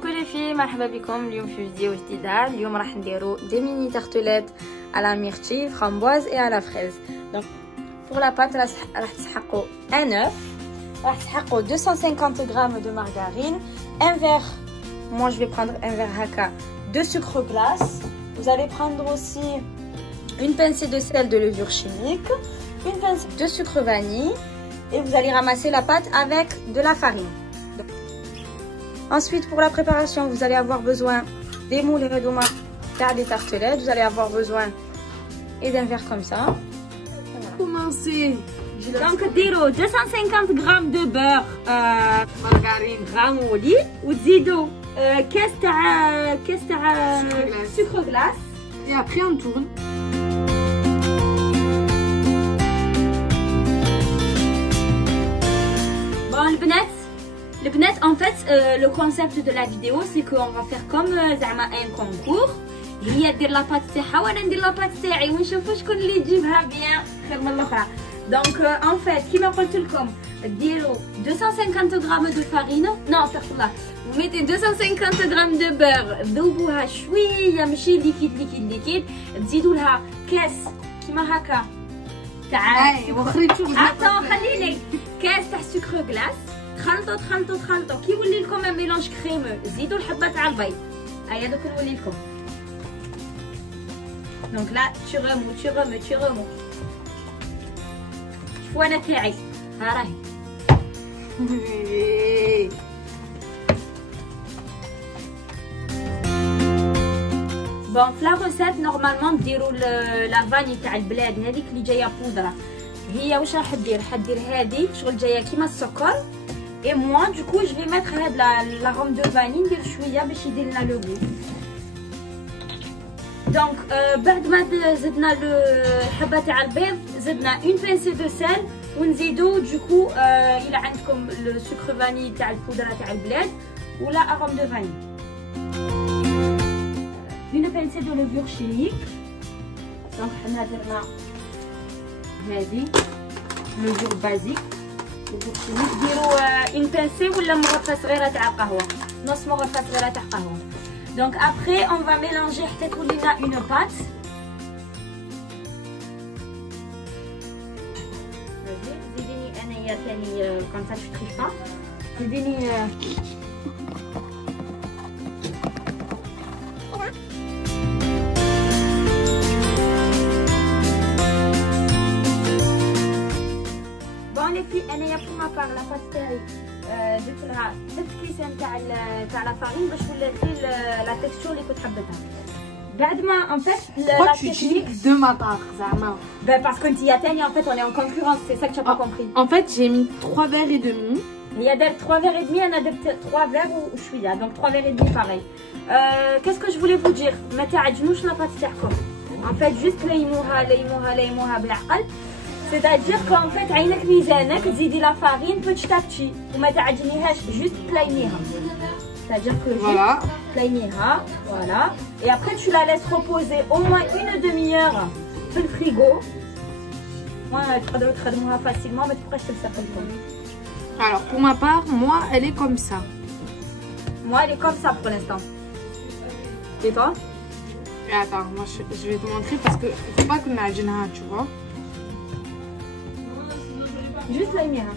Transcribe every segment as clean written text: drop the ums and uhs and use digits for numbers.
Coucou les filles, مرحبا بكم. اليوم في فيديو جديدة. اليوم راح نديرو des mini tartelettes à la myrtille, framboise et à la fraise. Donc pour la pâte راح تسحقوا un œuf, راح تسحقوا 250 g de margarine, un verre, moi je vais prendre un verre haka de sucre glace. Vous allez prendre aussi une pincée de sel de levure chimique, une pincée de sucre vanille et vous allez ramasser la pâte avec de la farine. Ensuite, pour la préparation, vous allez avoir besoin des moules et des tartelettes. Vous allez avoir besoin et d'un verre comme ça. Voilà. Commencez. Donc, ديروا 250 g de beurre margarine غامولي وتزيدوا كاس تاع sucre glace. Et après on tourne. Bon, les bnets, en fait, le concept de la vidéo, c'est qu'on va faire comme un concours. هي دير لا بات تاعها وانا ندير لا بات تاعي ونشوفوا شكون اللي يجيبها بيان خير من الاخرى. دونك ان فيت كيما قلت لكم ديروا 250 g de farine. Non, استغفر الله. Vous mettez 250 g de beurre, ذوبوها شويه ماشي ليكيد. تزيدوا لها كاس كيما هكا تاع خليني كاس تاع سكر غلاس. تخلطوا كي يولي لكم ان ميلونج كريمو زيدوا الحبه تاع البيض. هيا دوك نولي لكم. دونك لا تشرموا شوفوا انا تاعي ها راهي. بون في لا روسيت نورمالمون ديروا لا فاني تاع البلاد هذيك اللي جايه بودره. هي واش راح دير هذه شغل جايه كيما السكر. Et moi, du coup, je vais mettre l'arôme de vanille, ندير شويه باش يدير لنا لو غو. Donc, بعد ما زدنا الحبه تاع البيض زدنا une pincée de sel ونزيدو du coup الى عندكم السكر فاني تاع البودره تاع البلاد ولا arôme de vanille. Une pincée de levure chimique. Donc, حنا درنا هذه levure basique. ديروا une pincée ولا مغرفه صغيره تاع قهوه نص مغرفه صغيره تاع قهوه. دونك ابري اون فا ميلونجي حتى تولي لنا اون بات. زيديني انايا ثاني كون سا تو تريش با. زيديني انايا بور ما بار لا بات تاعي درت لها 3 كيسان تاع لا فارين باش ولات لي لا تيكستور اللي كنت حبيتها. بعد ما ان فيت لا تكنيك دو مطاق زعما باسكو انتيا ثاني ان فيت اون اون كونكورونس سي سا كو با كومبري. En fait, j'ai mis 3 verres et demi. هي دارت 3 verres et demi انا درت 3 verres وشويه دونك 3 verres et demi pareil. qu'est-ce que je voulais vous dire ما تعجنوش لا بات تاعكم. ان فيت جوست ليموها بالعقل. C'est-à-dire qu'en fait عينك ميزانك تزيدي لا فارين petit à petit وما تعجنيهاش جوست تلايميها. C'est-à-dire que juste تلايميها voilà et après tu la laisses reposer au moins une demi-heure في الفريغو. تقدروا تخدموها facilement ما تبقاش تلصق لكم. Alors pour ma part, moi elle est comme ça. Moi elle est comme ça pour l'instant. Et toi? Et attends, moi je vais te montrer parce que faut pas que نعجنها, tu vois. Juste la lumière.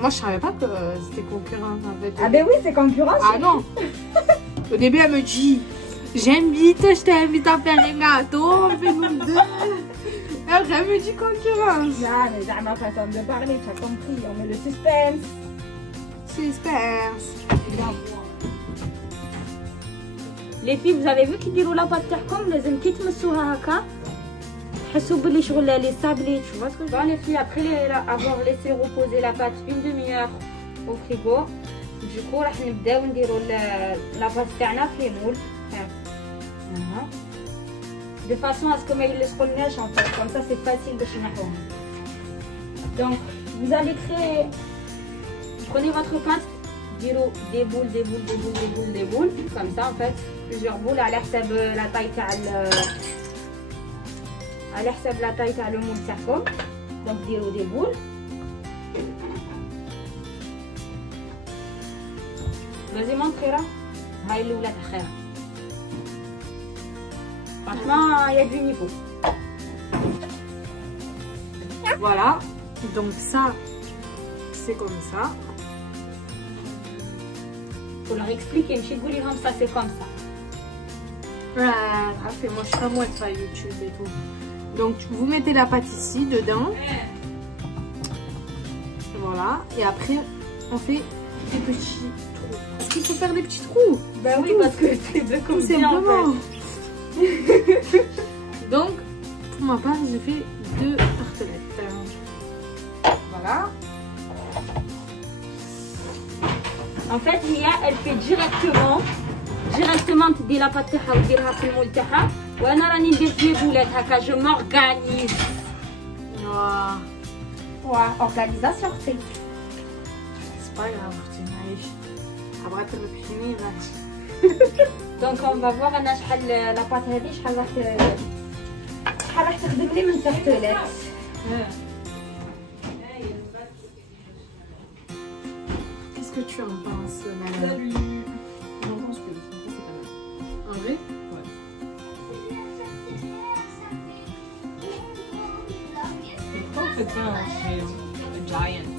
Moi je savais pas que c'était concurrent en fait. Ah ben oui, c'est concurrence. Ah non. Au début elle me dit je t'invite à faire un gâteau, on fait nous deux. Après elle me dit concurrence. Non mais j'ai ma façon de parler, tu as compris, on met le suspense. Suspense. Les filles, vous avez vu qu'ils diront la pâte تاعكم لازم كي تمسوها هكا حسوا باللي شغل لي سابلي. Tu vois ce que je veux dire? Les filles, après avoir laissé reposer la pâte une demi-heure au frigo, du coup راح نبداو نديروا لا بات تاعنا في المول. De façon à ce que ما يلصقولناش en fait. Comme ça c'est facile باش نحوهم. Donc vous allez créer, prenez votre pâte, ديروا des boules comme ça en fait, plusieurs boules على حساب la taille تاع على حساب لا تاي تاع لو مول تاعكم. دونك ديروا دي بول Vas-y, montre-la. هاي اللي ولات خير. Franchement, il y a du niveau. Voilà. Donc ça, c'est comme ça. Faut leur expliquer. Je vais ça, c'est comme ça. Moi je suis moi de faire YouTube et tout. Donc vous mettez la pâte ici dedans. Voilà. Et après on fait des petits trous. Est-ce qu'il faut faire des petits trous? Ben oui, parce que c'est de comme tout simplement. Donc pour ma part j'ai fait 2 tartelettes. Voilà. En fait, Lia, elle fait directement تدي لا بات تاعها وديرها في المول تاعها وانا راني ندير في بولات هكا جو مورغانيز. اورغانيزاسيون اختي. C'est pas grave, tu معليش. عبغت تربحيني باش. دونك اون فا فوار انا شحال لا بات هذه شحال راح تخدم لي من تحتلات. Qu'est-ce que tu en penses, madame? J'en pense que c'est pas mal. En vrai? Ouais. Pourquoi on fait pas un géant, un giant?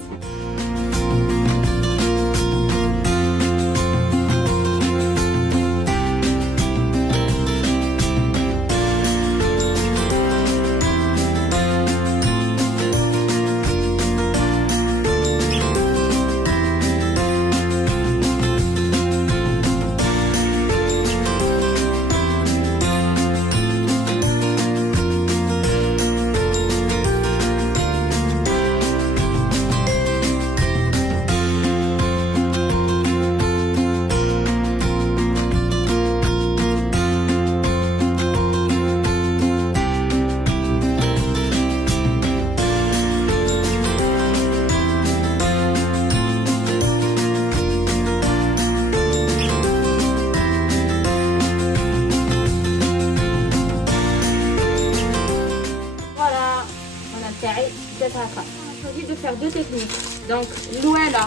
choisi de faire deux techniques. Donc الاولى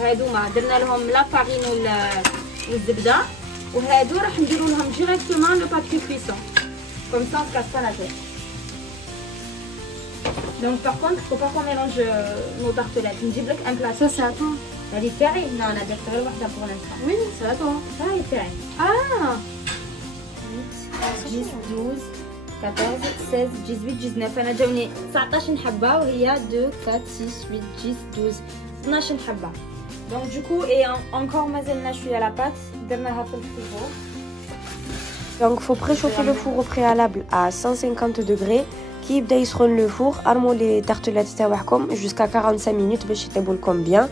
هادوما درنا لهم لا فارين والزبده وهادو راح نديروا لهم ديريكتومون لو بابي كويسون comme ça on se casse pas la tête. Donc par contre il faut pas qu'on mélange nos tartelettes. نجيب لك un plat. Ça c'est à toi. هذه تاعي. Non انا درت غير وحده pour l'instant. Oui c'est à toi. هاي تاعي. Ah 10 12 14 16 18 19 انا جاوني 19 حبه وهي 2 4 6 8 10 12 12 حبه. Donc du coup et encore مازلنا شويه لا بات درناها في الفريغو. Donc faut préchauffer le four au préalable à 150 degrés. Qui يبدا يسخن le four, armons les tartelettes تاعكم jusqu'à 45 minutes باش يطيبوا لكم bien.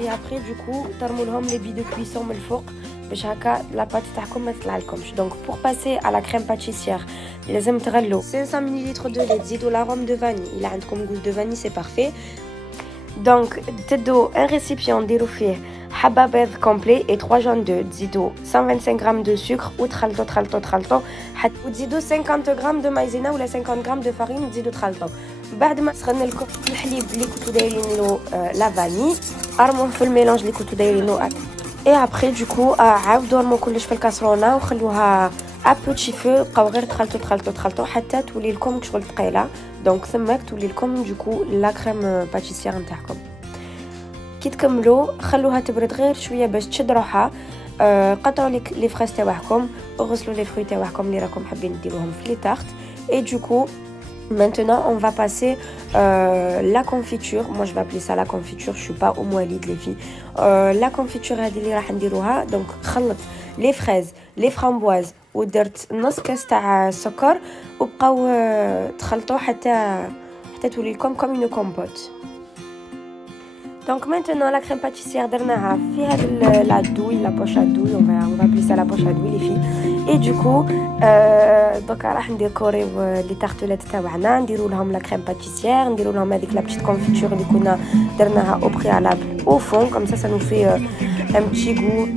Et après du coup ترموا لهم les billes de cuisson من الفوق باش هكا لا بات تاعكم ما تطلع لكمش. Donc pour passer à la crème pâtissière لازم تغلوا 500 ml de lait, تزيدوا l'arôme de vanille. إلا عندكم gousse de vanille c'est parfait. Donc تدو un récipient نديروا فيه حبة بيض كومبلي et 3 jaunes d'œufs. تزيدوا 125 g de sucre وتخلطوا حتى وتزيدوا 50 g de maïzena ولا 50 g de farine وتزيدوا تخلطوا. بعد ما سخن لكم الحليب اللي كنتو دايرين له لا فاني ارموه في الميلونج اللي كنتو دايرينه et après du coup عاودوا ارموا كلش في الكاسرونه وخلوها à petit feu. بقاو غير تخلطوا حتى تولي لكم شغل ثقيله. دونك ثماك تولي لكم du coup لا كريم باتيسير نتاعكم. كي تكملوا خلوها تبرد غير شويه باش تشد روحها. قطعوا لي فريز تاعكم وغسلوا لي فروي تاعكم اللي راكم حابين ديروهم في لي تارت. et du coup maintenant on va passer la confiture. Moi je vais appeler ça la confiture, je suis pas au moalid les filles. La confiture هذه اللي راح نديروها. donc خلط les fraises les framboises ودرت نص كاس تاع سكر وبقاو تخلطوا حتى تولي لكم comme une compote. Donc maintenant la crème pâtissière درناها في هذا la douille, la poche à douille, on va appeler ça la poche à douille les filles. Et du coup donc راح نديكوريو لي تارتلات تاعنا نديروا لهم لا كريم pâtissière نديروا لهم هذيك لا بيتيت confiture اللي كنا درناها au préalable au fond comme ça nous fait un petit goût.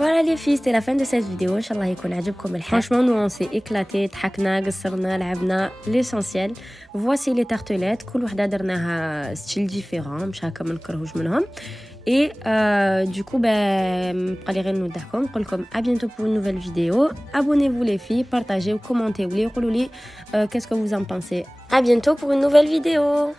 Voilà les filles, c'était la fin de cette vidéo. Inch'Allah يكون عجبكم الحال. Franchement, nous on s'est éclaté, ضحكنا, قصرنا, لعبنا l'essentiel. Voici les tartelettes. كل وحدة درناها style différent, مش هكا ما نكرهوش منهم. Et du coup, بقى لي غير نودعكم نقول لكم à bientôt pour une nouvelle vidéo. Abonnez-vous les filles, partagez ou commentez ou قولوا لي qu'est-ce que vous en pensez. À bientôt pour une nouvelle vidéo.